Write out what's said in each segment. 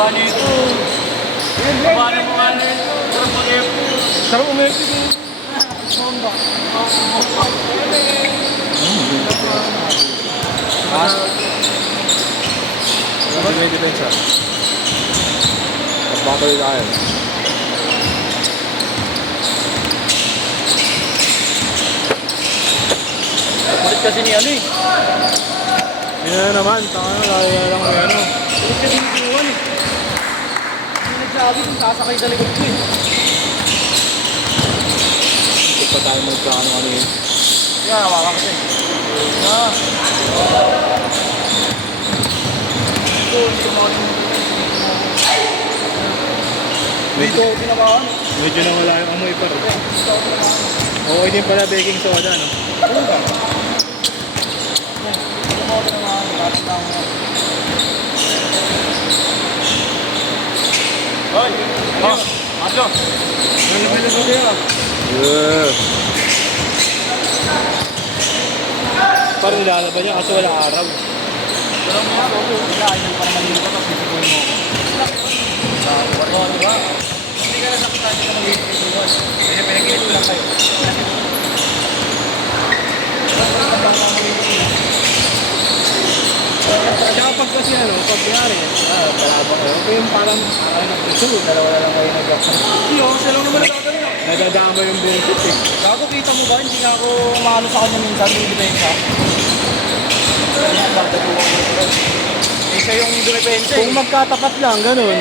Paano ito? Paano mo ano ito? Sarap umepit eh. May depensa. Magpapali tayo. Kulit kasi ni ano eh. Yun na naman, taka na, lalo na lang may ano. Kulit kasi ni Juan eh. Hindi nagsabi kung sasakay sa likod ko eh. Ikot pa tayo magkano ano yun. Kaya hawakan kasi. Dito pinabahan. Medyo nawala yung amoy pa rin. Okay din pala baking soda, no? Hoy! Oh! Maso! Nalapit na soda yun. Yeah. Parang nilalaban niya kasi wala araw. Walang mga sobo. Wala, ayun para malino ka tapos sisipuin mo ako. Oo, diba? Hindi ka nasakit natin na mag-iit kay Juan. Kaya pinag-iit ko lang kayo. Tsaka pag kasi ano, pag nangyari, palabang kayo. Ito yung parang nagpuso, dalawa na lang kayo nag-upsan. Iyo, siya lang naman nagkakali na. Nadadama yung benefit eh. Gago, kita mo ba? Hindi nga ako umano sa kanya minsan, hindi depensa. Eh, siya yung dumepensa eh. Kung magkatapat lang, ganun.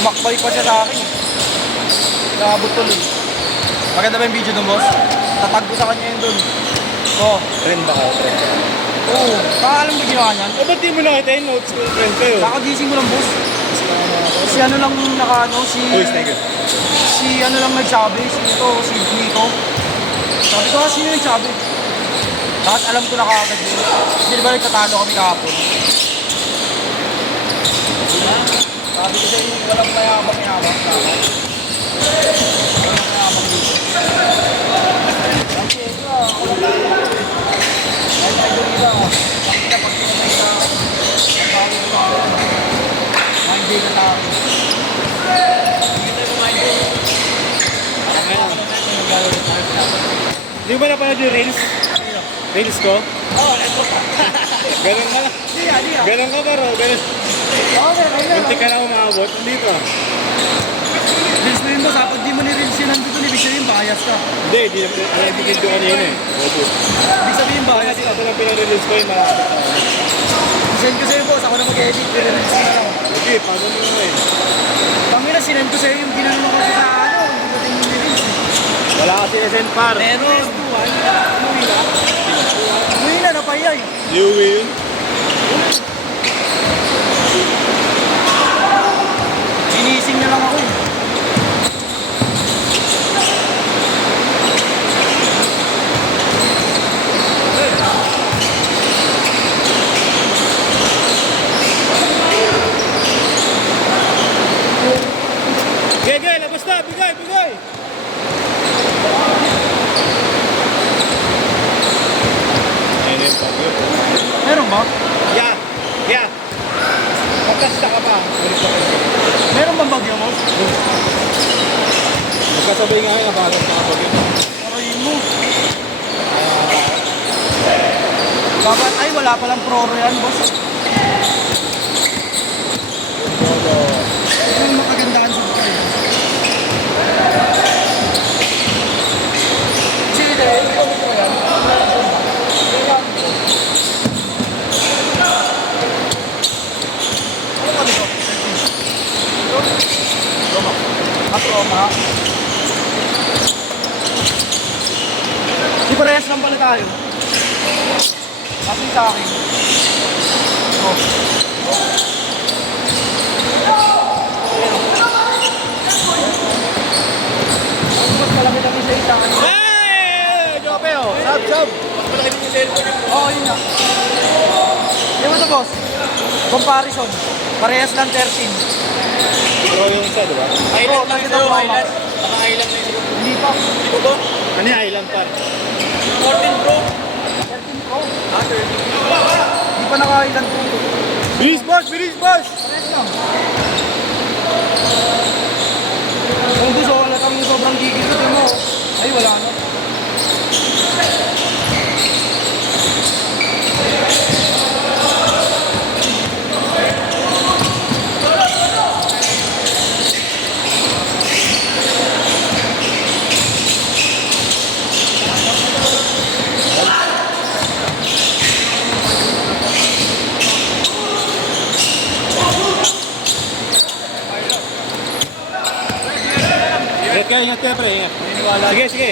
Umakbay pa siya sa akin. Nakabot tuloy. Maganda ba yung video dun, boss? Tatag ko sa kanya yun dun. Oo. Trend ba kayo? Trend ba? Oo. Alam mo ginawa niyan? Ba't di mo nakita yung notes kung trend kayo? Kakagising ko lang, boss. Si ano lang nakaano, Uy, thank you. si ano lang nagsabi, si Nico. Sabi ko, sino nagsabi? Tapos alam ko na kaagad yun. Kasi di ba nagtatalo kami kahapon? Sabi ko sa inyo, walang mayabang-yabang sa akin. Walang mayabang dito. Kasi ito walang mayabang. Kahit na yung iba, bakit pag pinatay sa bago ko sa akin, hindi ka na akin. Hindi ko ma-idol. Di ba napanood yung reels? Reels ko? Oo, ito. Ganun ka lang. Di yan. Ganun ka baro. Ganun. Oo, meron. Muntik ka na umabot. Dito. Reels na yun ba? Kapag di mo ni-reels yun nandito, ibig sabihin bias ka. Hindi, di video kanina eh. Opo. Ibig sabihin bias Kasi ka. ako lang pinag-reels ko yung malapit ako. Send ko sa'yo, boss. Ako na mag-edit. I-reels ko na lang. Okay, paano mo nga eh? Pangina, sinend ko sa'yo yung ginano ko sa ano. Hindi ko din yung ni-reels. Wala kasi SN par. Meron. Umuwi na. Umuwi na, napayay. You win. Ginising na lang ako eh. Gege, labas na. Bigay, bigay. Ayun yung pag yun. Meron ba? Yeah. Yeah. Magkasta ka pa. Meron bang bagyo mo? Magkasabay nga yung abagas na kapag yun. Parayin mo. Dapat ay wala palang proro yan, boss. Ano yung makagandahan sa buhay? Sige, dahil ito ko yan. Ano ka dito? Roma. At Roma. Di parehas lang pala tayo. Kasi sa akin. Oh. Mas malaki lang yung sa isa. Hey! Jope oh! Sab, sab! Mas malaki din yung cellphone yun. Oo, yun na. Di mo ito, boss? Comparison. Parehas lang 13. Pro yung isa, di ba? Island lang ito, Island. Naka-island na yung Hindi pa. Hindi ko ba? Ano yung island par? 14 Pro. 13 Pro. Ah, 13. Hindi pa naka-Island Pro. Bilis boss! Bilis boss! Parehas lang. ang gigil ko mo. Ay, wala na. Ingat ka, ingat ka, pre, ingat. Naniniwala. Sige, sige.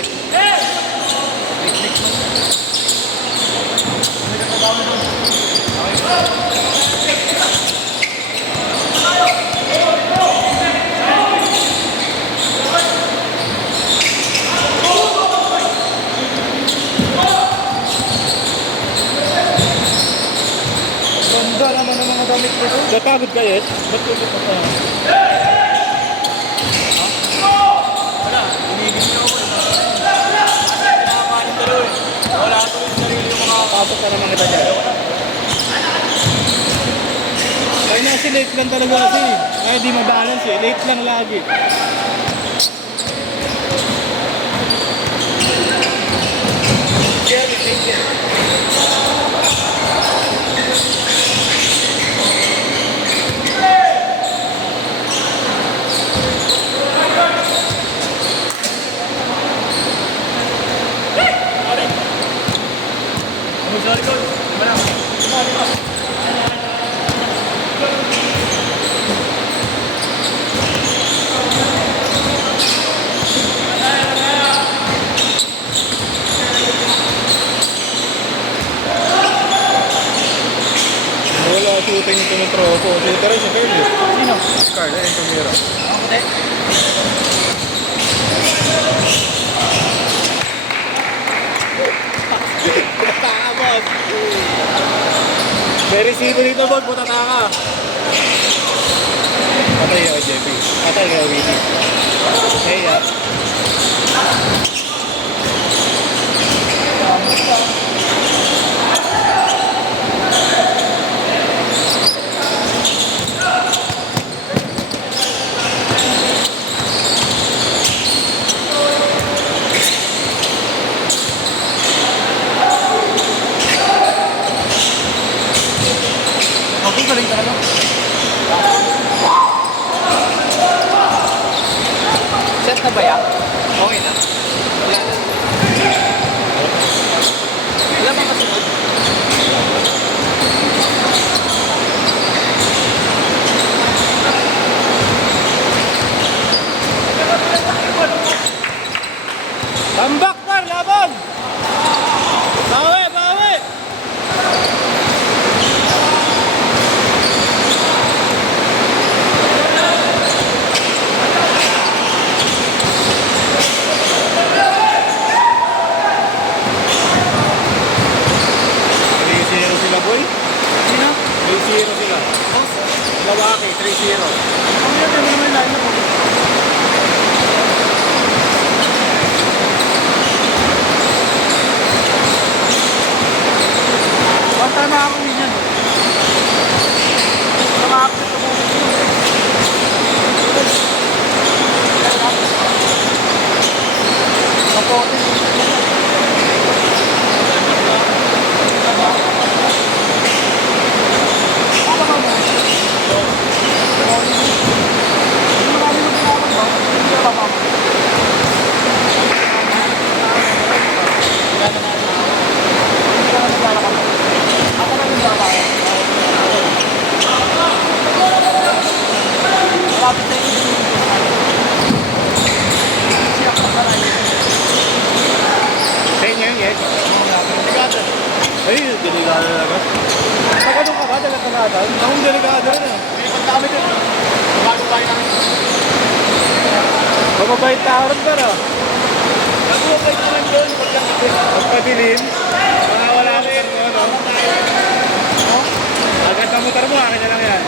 Ganda naman ng mga damit ko. Napagod ka, Yes? Ba't ulit pa tayo? Wala, hinigil niyo ako eh. Pinakapanin dalawa eh. Wala ko yung sarili yung mga... Pasok ka naman kita dyan. Ay na, late lang talaga kasi. Kaya di mabalance eh. Late lang lagi. Jerry, thank you. Sorry, Coach. Wala, shooting yung tumutropo. Shooter rin si Carl eh. Sino? Si Carl, ayun tumira. Ako din. Butata ka, boss. May resibo dito, boss. Butata ka. Patay ka, JP. Patay ka, Winnie. Hey, ah. Okay, galing talaga. Set na ba yan? Okay na. Wala na. Wala bang kasunod? Tambak, par! Laban! Bawi, bawi! Sila, boy. Sino? 3-0 sila. Lawaki, 3-0. Ang yun, hindi naman lahat na po. One time makakawin yan. Nakakapit ako. Kapote. Sa inyo yun, yes? Ay, delikado talaga. Tagadong ka ba? Dalag-dalagan? Ang delikado yun ah. Nilipad na kami dun. Bago tayo namin. Mababait tao rin ba no? Nag-uukay naman yun. Magpadilim. Mga wala ka yun, no? Agad na motor mo, akin na lang yan.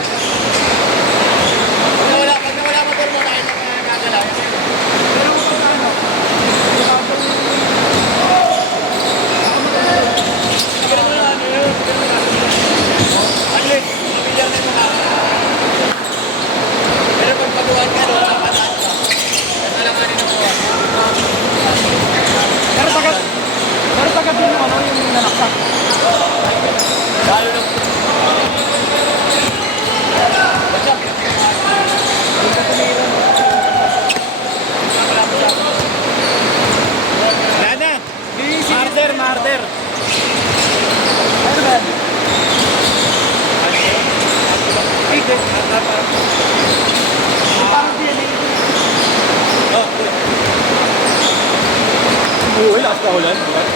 Pag nawala motor mo, tayo na gagalaw. Pero kung ano, pero pag patuwan ka doon, napadaan ka. Kasi alam ka rin ang buwan. maulan, bukas.